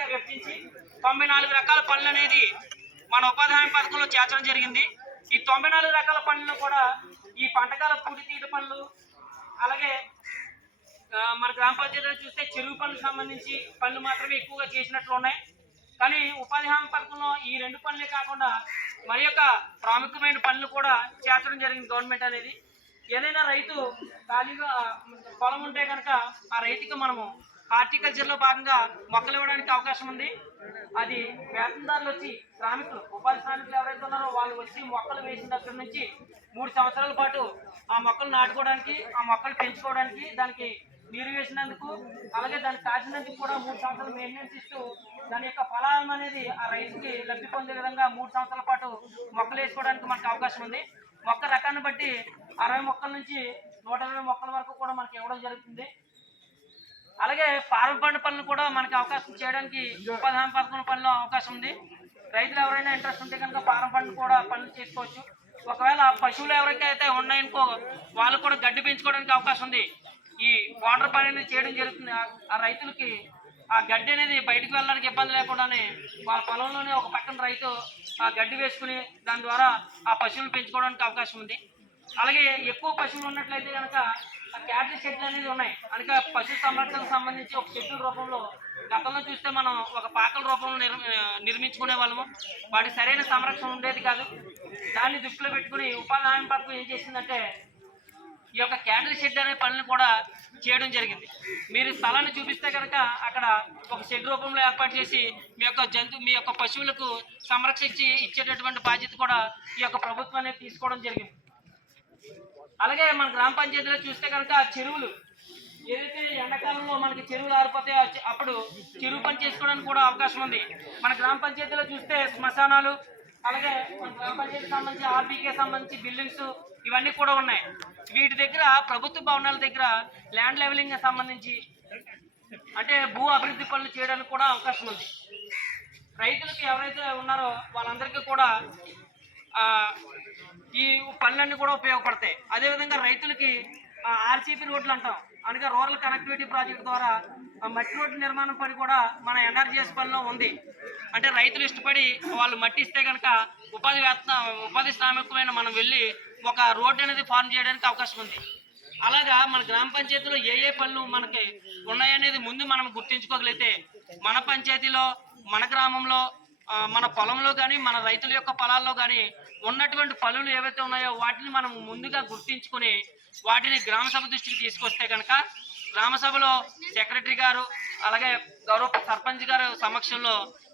వారీగా విభజించి 94 రకాల పనులు అనేది మన ఉపాధి హామీ పథకంలో చేర్చడం జరిగింది. ఈ 94 రకాల పనులు కూడా ఈ పంటకాల పూడి తీత పనులు, అలాగే మన గ్రామ పంచాయతీలో చూస్తే చెరువు పనులకు సంబంధించి పనులు మాత్రమే ఎక్కువగా చేసినట్లు ఉన్నాయి. కానీ ఉపాధి హామీ పథకంలో ఈ 2 పనులే కాకుండా మరి యొక్క ప్రాముఖ్యమైన పనులు కూడా చేర్చడం జరిగింది గవర్నమెంట్ అనేది. ఏదైనా రైతు ఖాళీగా పొలం ఉంటే కనుక ఆ రైతుకి మనము హార్టికల్చర్లో భాగంగా మొక్కలు ఇవ్వడానికి అవకాశం ఉంది. అది వేతనదారులు వచ్చి శ్రామికులు, ఉపాధి శ్రామికులు ఎవరైతే ఉన్నారో వాళ్ళు వచ్చి మొక్కలు వేసిన దగ్గర నుంచి 3 సంవత్సరాల పాటు ఆ మొక్కలు నాటుకోవడానికి, ఆ మొక్కలు పెంచుకోవడానికి, దానికి నీరు వేసినందుకు, అలాగే దాన్ని కాసినందుకు కూడా 3 సంవత్సరాలు మెయింటెనెన్స్ ఇస్తూ దాని యొక్క ఫలాలను అనేది ఆ రైతుకి లబ్ధి పొందే విధంగా 3 సంవత్సరాల పాటు మొక్కలు వేసుకోవడానికి మనకు అవకాశం ఉంది. మొక్క రకాన్ని బట్టి 60 మొక్కల నుంచి 120 మొక్కల వరకు కూడా మనకి ఇవ్వడం జరుగుతుంది. అలాగే ఫారం పంట పనులు కూడా మనకి అవకాశం చేయడానికి ఉపాధి హామీ పథకం పనిలో అవకాశం ఉంది. రైతులు ఎవరైనా ఇంట్రెస్ట్ ఉంటే కనుక ఫారం పంట కూడా పనులు చేసుకోవచ్చు. ఒకవేళ పశువులు ఎవరికైతే ఉన్నాయనుకో వాళ్ళు కూడా గడ్డి పెంచుకోవడానికి అవకాశం ఉంది. ఈ వాటర్ పని అనేది చేయడం జరుగుతుంది. ఆ రైతులకి ఆ గడ్డి అనేది బయటకు వెళ్ళడానికి ఇబ్బంది లేకుండానే వాళ్ళ పొలంలోనే ఒక పక్కన రైతు ఆ గడ్డి వేసుకుని దాని ద్వారా ఆ పశువులు పెంచుకోవడానికి అవకాశం ఉంది. అలాగే ఎక్కువ పశువులు ఉన్నట్లయితే కనుక ఆ క్యాటిల్ షెడ్లు అనేది ఉన్నాయి. అందుకే పశు సంరక్షణకు సంబంధించి ఒక షెడ్యూల్ రూపంలో గతంలో చూస్తే మనం ఒక పాకల రూపంలో నిర్మించుకునే వాళ్ళము. వాటికి సరైన సంరక్షణ ఉండేది కాదు. దాన్ని దృష్టిలో పెట్టుకుని ఉపాధి హామీ పథకం ఏం చేసిందంటే ఈ యొక్క క్యాటిల్ షెడ్ అనే పనులను కూడా చేయడం జరిగింది. మీరు స్థలాన్ని చూపిస్తే కనుక అక్కడ ఒక షెడ్ రూపంలో ఏర్పాటు చేసి మీ యొక్క పశువులకు సంరక్షించి ఇచ్చేటటువంటి బాధ్యత కూడా ఈ యొక్క ప్రభుత్వం అనేది తీసుకోవడం జరిగింది. అలాగే మన గ్రామ పంచాయతీలో చూస్తే కనుక చెరువులు ఏదైతే ఎండాకాలంలో మనకి చెరువులు ఆరిపోతాయో అప్పుడు చెరువు పని చేసుకోవడానికి కూడా అవకాశం ఉంది. మన గ్రామ పంచాయతీలో చూస్తే శ్మశానాలు, అలాగే మన గ్రామ పంచాయతీకి సంబంధించి ఆర్బీకే సంబంధించి బిల్డింగ్స్ ఇవన్నీ కూడా ఉన్నాయి. వీటి దగ్గర ప్రభుత్వ భవనాల దగ్గర ల్యాండ్ లెవెలింగ్ సంబంధించి అంటే భూ అభివృద్ధి పనులు చేయడానికి కూడా అవకాశం ఉంది. రైతులకు ఎవరైతే ఉన్నారో వాళ్ళందరికీ కూడా ఈ పనులన్నీ కూడా ఉపయోగపడతాయి. అదేవిధంగా రైతులకి ఆర్సీపీ రోడ్లు అంటాం, అనగా రూరల్ కనెక్టివిటీ ప్రాజెక్ట్ ద్వారా మట్టి రోడ్ల నిర్మాణం పని కూడా మన ఎన్ఆర్జీఎస్ పనిలో ఉంది. అంటే రైతులు ఇష్టపడి వాళ్ళు మట్టి ఇస్తే కనుక ఉపాధి శ్రామికమైన మనం వెళ్ళి ఒక రోడ్డు అనేది ఫార్మ్ చేయడానికి అవకాశం ఉంది. అలాగా మన గ్రామ పంచాయతీలో ఏ పనులు మనకి ఉన్నాయనేది ముందు మనం గుర్తించుకోగలిగితే మన పంచాయతీలో, మన గ్రామంలో, మన పొలంలో కానీ, మన రైతుల యొక్క పొలాల్లో కానీ ఉన్నటువంటి పనులు ఏవైతే ఉన్నాయో వాటిని మనం ముందుగా గుర్తించుకొని వాటిని గ్రామ సభ దృష్టికి తీసుకొస్తే కనుక గ్రామ సభలో సెక్రటరీ గారు, అలాగే గౌరవ సర్పంచ్ గారు సమక్షంలో